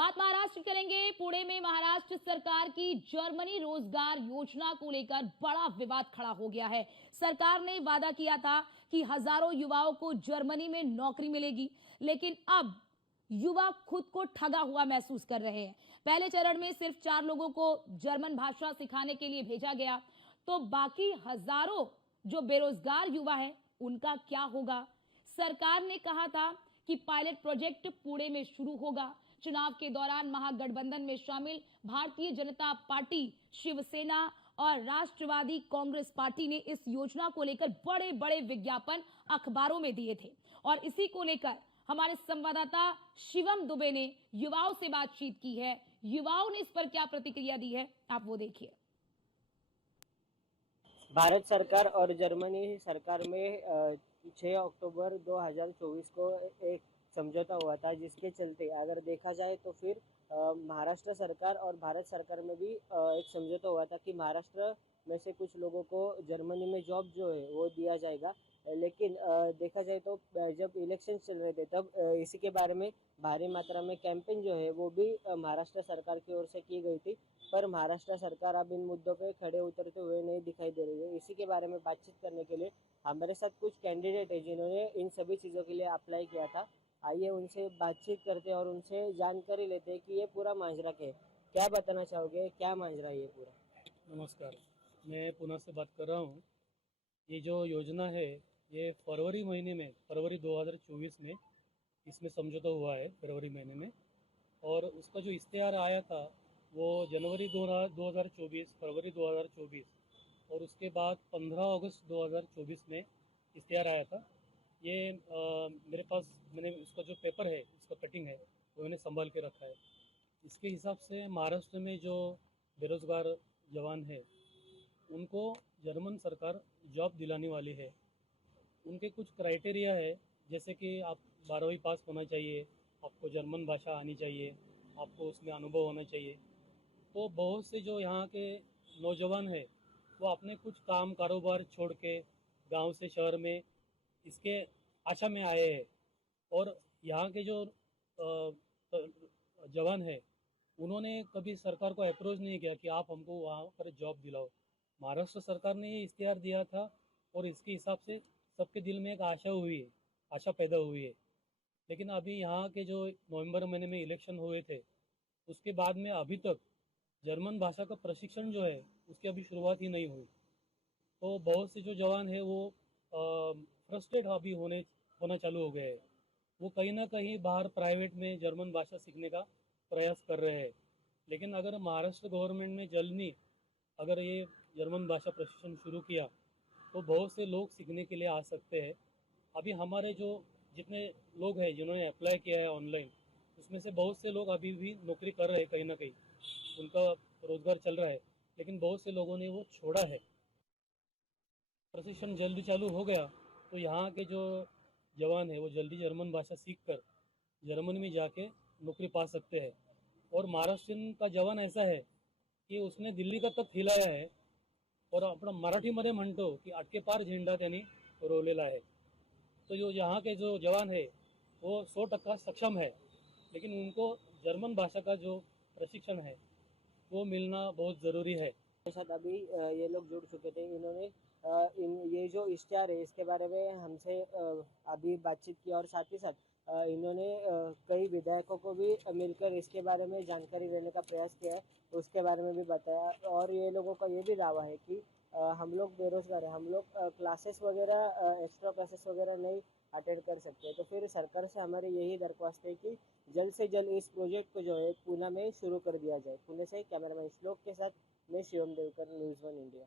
बात महाराष्ट्र करेंगे। पुणे में महाराष्ट्र सरकार की जर्मनी रोजगार योजना को लेकर बड़ा विवाद खड़ा हो गया है। सरकार ने वादा किया था कि हजारों युवाओं को जर्मनी में नौकरी मिलेगी, लेकिन अब युवा खुद को ठगा हुआ महसूस कर रहे हैं। पहले चरण में सिर्फ 4 लोगों को जर्मन भाषा सिखाने के लिए भेजा गया, तो बाकी हजारों जो बेरोजगार युवा है उनका क्या होगा? सरकार ने कहा था कि पायलट प्रोजेक्ट पुणे में शुरू होगा। चुनाव के दौरान महागठबंधन में शामिल भारतीय जनता पार्टी, शिवसेना और राष्ट्रवादी कांग्रेस पार्टी ने इस योजना को लेकर बड़े बड़े विज्ञापन अखबारों में दिए थे और इसी को लेकर हमारे संवाददाता शिवम दुबे ने युवाओं से बातचीत की है। युवाओं ने इस पर क्या प्रतिक्रिया दी है, आप वो देखिए। भारत सरकार और जर्मनी सरकार में 6 अक्टूबर 2024 को एक समझौता हुआ था, जिसके चलते अगर देखा जाए तो फिर महाराष्ट्र सरकार और भारत सरकार में भी एक समझौता हुआ था कि महाराष्ट्र में से कुछ लोगों को जर्मनी में जॉब जो है वो दिया जाएगा। लेकिन देखा जाए तो जब इलेक्शन चल रहे थे तब इसी के बारे में भारी मात्रा में कैंपेन जो है वो भी महाराष्ट्र सरकार की ओर से की गई थी, पर महाराष्ट्र सरकार अब इन मुद्दों पे खड़े उतरते हुए नहीं दिखाई दे रही है। इसी के बारे में बातचीत करने के लिए हमारे साथ कुछ कैंडिडेट है जिन्होंने इन सभी चीज़ों के लिए अप्लाई किया था। आइए उनसे बातचीत करते हैं और उनसे जानकारी लेते हैं कि ये पूरा माजरा क्या है। क्या बताना चाहोगे, क्या माजरा है ये पूरा? नमस्कार, मैं पुणे से बात कर रहा हूँ। ये जो योजना है ये फरवरी महीने में, फरवरी 2024 में इसमें समझौता हुआ है, फरवरी महीने में। और उसका जो इश्तेहार आया था वो जनवरी 2024, फरवरी 2024 और उसके बाद 15 अगस्त 2024 में इश्तेहार आया था। ये मेरे पास, मैंने उसका जो पेपर है, उसका कटिंग है, वो मैंने संभाल के रखा है। इसके हिसाब से महाराष्ट्र में जो बेरोज़गार जवान है उनको जर्मन सरकार जॉब दिलाने वाली है। उनके कुछ क्राइटेरिया है, जैसे कि आप 12वीं पास होना चाहिए, आपको जर्मन भाषा आनी चाहिए, आपको उसमें अनुभव होना चाहिए। तो बहुत से जो यहाँ के नौजवान हैं वो अपने कुछ काम कारोबार छोड़ के गांव से शहर में इसके आशा में आए हैं। और यहाँ के जो जवान हैं उन्होंने कभी सरकार को अप्रोच नहीं किया कि आप हमको वहाँ पर जॉब दिलाओ। महाराष्ट्र सरकार ने ये इख्तियार दिया था और इसके हिसाब से सबके दिल में एक आशा हुई है, आशा पैदा हुई है। लेकिन अभी यहाँ के जो नवंबर महीने में इलेक्शन हुए थे उसके बाद में अभी तक जर्मन भाषा का प्रशिक्षण जो है उसकी अभी शुरुआत ही नहीं हुई। तो बहुत से जो जवान हैं वो फ्रस्ट्रेट अभी होना चालू हो गए हैं। वो कहीं ना कहीं बाहर प्राइवेट में जर्मन भाषा सीखने का प्रयास कर रहे हैं। लेकिन अगर महाराष्ट्र गवर्नमेंट ने जल्दी अगर ये जर्मन भाषा प्रशिक्षण शुरू किया तो बहुत से लोग सीखने के लिए आ सकते हैं। अभी हमारे जो जितने लोग हैं जिन्होंने अप्लाई किया है ऑनलाइन, उसमें से बहुत से लोग अभी भी नौकरी कर रहे हैं, कहीं ना कहीं उनका रोजगार चल रहा है। लेकिन बहुत से लोगों ने वो छोड़ा है। प्रशिक्षण जल्दी चालू हो गया तो यहाँ के जो जवान है वो जल्दी जर्मन भाषा सीख कर जर्मनी में जाके नौकरी पा सकते हैं। और महाराष्ट्र का जवान ऐसा है की उसने दिल्ली का तख्त हिलाया है और आपण मराठीमध्ये म्हणतो की अटके पार झेंडा त्यांनी रोवलेला आहे। तो जो यहाँ के जो जवान है वो 100% सक्षम है, लेकिन उनको जर्मन भाषा का जो प्रशिक्षण है वो मिलना बहुत ज़रूरी है। मेरे साथ अभी ये लोग जुड़ चुके थे। इन्होंने इन ये जो इश्तिहार है इसके बारे में हमसे अभी बातचीत की और साथ ही साथ इन्होंने कई विधायकों को भी मिलकर इसके बारे में जानकारी देने का प्रयास किया है, उसके बारे में भी बताया। और ये लोगों का ये भी दावा है कि हम लोग बेरोजगार हैं, हम लोग क्लासेस वगैरह, एक्स्ट्रा क्लासेस वगैरह नहीं अटेंड कर सकते। तो फिर सरकार से हमारी यही दरख्वास्त है कि जल्द से जल्द इस प्रोजेक्ट को जो है पुणे में शुरू कर दिया जाए। पुणे से कैमरामैन श्लोक के साथ मैं शिवम देवकर, न्यूज़ 1 इंडिया।